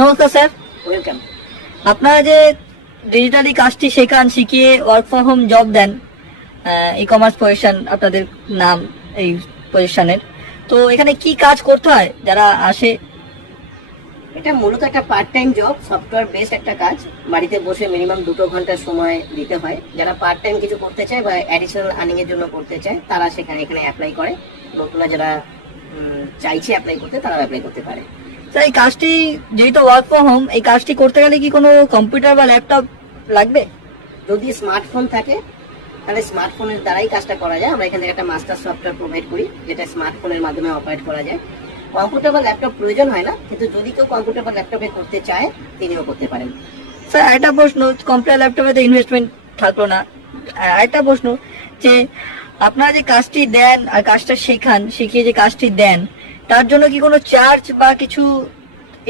নমস্কার sir, welcome. আপনারা যে ডিজিটালি কাজটি শেখান, শিখিয়ে ওয়ার্ক ফ্রম হোম জব দেন, ই কমার্স পজিশন আপনাদের নাম এই পজিশনের, তো এখানে কি কাজ করতে হয় যারা আসে? এটা মূলত একটা part time job, software based একটা কাজ। বাড়িতে বসে মিনিমাম 2 ঘন্টা সময় দিতে হয়। যারা পার্ট টাইম কিছু করতে চায় বা অ্যাডিশনাল আর্নিং এর জন্য করতে চায় তারা এখানে অ্যাপ্লাই করে। নতুনরা যারা চাইছে অ্যাপ্লাই করতে তারা অ্যাপ্লাই করতে পারে। স্যার, এই কাজটি যেহেতু ওয়ার্ক ফ্রম হোম, এই কাজটি করতে গেলে কি কোনো কম্পিউটার বা ল্যাপটপ লাগবে? যদি স্মার্টফোন থাকে তাহলে স্মার্টফোনের দ্বারাই কাজটা করা যায়। আমরা এখান থেকে একটা মাস্টার সফটওয়্যার প্রোভাইড করি যেটা স্মার্টফোনের মাধ্যমে অপারেট করা যায়। কম্পিউটার বা ল্যাপটপ প্রয়োজন হয় না, কিন্তু যদি কেউ কম্পিউটার বা ল্যাপটপে করতে চায় তিনিও করতে পারেন। স্যার, একটা প্রশ্ন, কম্পিউটার ল্যাপটপে তো ইনভেস্টমেন্ট থাকলো না। একটা প্রশ্ন যে আপনারা যে কাজটি দেন আর কাজটা শেখান, শিখিয়ে যে কাজটি দেন, তার জন্য কি কোনো চার্জ বা কিছু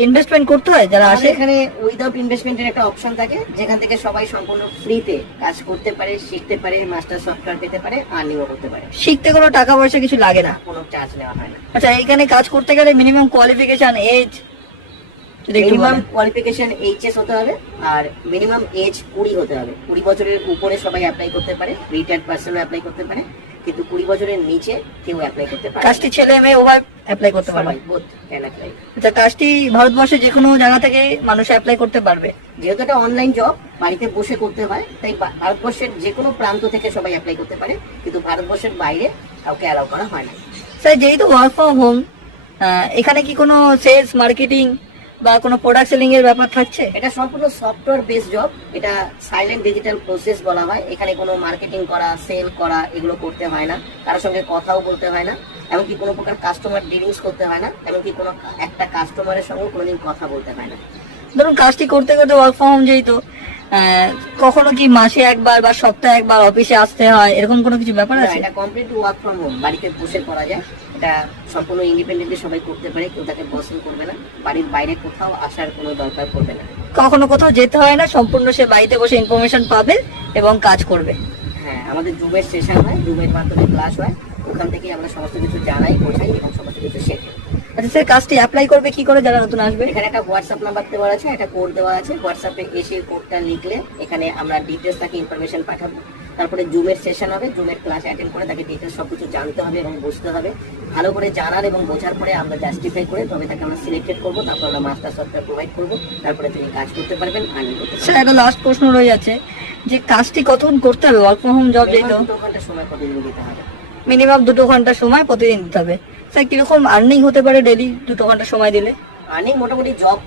ইনভেস্টমেন্ট করতে হয় যারা আসে? এখানে উইদাউট ইনভেস্টমেন্টের একটা অপশন থাকে, যেখান থেকে সবাই সম্পূর্ণ ফ্রিতে কাজ করতে পারে, শিখতে পারে, মাস্টার সফটওয়্যার পেতে পারে, আর্নিংও করতে পারে। শিখতে কোনো টাকা পয়সা কিছু লাগে না? কোনো চার্জ নেওয়া হয় না। আচ্ছা, এখানে কাজ করতে গেলে minimum qualification, age? Minimum qualification HS হতে হবে আর মিনিমাম এজ 20 হতে হবে। 20 বছরের উপরে সবাই অ্যাপ্লাই করতে পারে, রিটায়ার্ড পার্সনও অ্যাপ্লাই করতে পারে, কিন্তু 20 বছরের নিচে কেউ অ্যাপ্লাই করতে পারে। কাজটি ছেলে মেয়ে উভয় অ্যাপ্লাই করতে পারবে? সবাই বোথ ক্যান অ্যাপ্লাই। আচ্ছা, কাজটি ভারতবর্ষে যে কোনো জায়গা থেকে মানুষ অ্যাপ্লাই করতে পারবে? যেহেতু এটা অনলাইন জব, বাড়িতে বসে করতে হয়, তাই ভারতবর্ষের যে কোনো প্রান্ত থেকে সবাই অ্যাপ্লাই করতে পারে, কিন্তু ভারতবর্ষের বাইরে কাউকে অ্যালাউ করা হয় না। স্যার, যেহেতু ওয়ার্ক ফ্রম হোম, এখানে কি কোনো সেলস, মার্কেটিং বা কোনো প্রোডাক্ট সেলিং এর ব্যাপার থাকছে? এটা সম্পূর্ণ সফটওয়্যার বেস জব। এটা সাইলেন্ট ডিজিটাল প্রসেস বলা হয়। এখানে কোনো মার্কেটিং করা, সেল করা এগুলো করতে হয় না, কারোর সঙ্গে কথাও বলতে হয় না, এমনকি কোনো প্রকার কাস্টমার ডিলিংস করতে হয় না, এমনকি কোনো একটা কাস্টমারের সঙ্গে কোনোদিন কথা বলতে হয় না। ধরুন কাজটি করতে করতে ওয়ার্ক ফ্রম হোম যেহেতু, কখনো কি মাসে একবার বা সপ্তাহে একবার অফিসে আসতে হয়, এরকম কোনো কিছু ব্যাপার আছে? এটা কমপ্লিট ওয়ার্ক ফ্রম হোম, বাড়িতে বসে করা যায়। এটা সম্পূর্ণ ইন্ডিপেন্ডেন্টলি সবাই করতে পারে, কেউ তাকে বসিং করবে না, বাড়ির বাইরে কোথাও আসার কোনো দরকার পড়বে না। কখনো কোথাও যেতে হয় না, সম্পূর্ণ সে বাড়িতে বসে ইনফরমেশন পাবে এবং কাজ করবে। হ্যাঁ, আমাদের জুমের সেশন হয়, জুমের মাধ্যমে ক্লাস হয়, ওখান থেকে আমরা সমস্ত কিছু জানাই, বোঝাই এবং সমস্ত কিছু শেখে। আচ্ছা স্যার, কাজটি অ্যাপ্লাই করবে কি করে যারা নতুন আসবে? এখানে একটা হোয়াটসঅ্যাপ নাম্বার দেওয়া আছে, একটা কোড দেওয়া আছে। হোয়াটসঅ্যাপে এসে কোডটা লিখলে এখানে আমরা ডিটেলস তাকে ইনফরমেশন পাঠাবো। তারপরে জুমের সেশন হবে, জুমের ক্লাস অ্যাটেন্ড করে তাকে ডিটেলস সবকিছু জানতে হবে এবং বুঝতে হবে। ভালো করে জানার এবং বোঝার পরে আমরা জাস্টিফাই করে তবে তাকে আমরা সিলেক্টেড করবো, তারপর আমরা মাস্টার সফটওয়্যার প্রোভাইড করবো, তারপরে তিনি কাজ করতে পারবেন, আর্নিং করতে পারবেন। স্যার, একটা লাস্ট প্রশ্ন রয়ে যাচ্ছে যে কাজটি কতক্ষণ করতে হবে? ওয়ার্ক ফ্রম হোম জব যেহেতু 2 ঘন্টা সময় প্রতিদিন দিতে হবে। মিনিমাম 2 ঘন্টা সময় প্রতিদিন দিতে হবে। স্যার, কিরকম আর্নিং হতে পারে ডেইলি 2 ঘন্টা সময় দিলে? আর্নিং মোটামুটি জব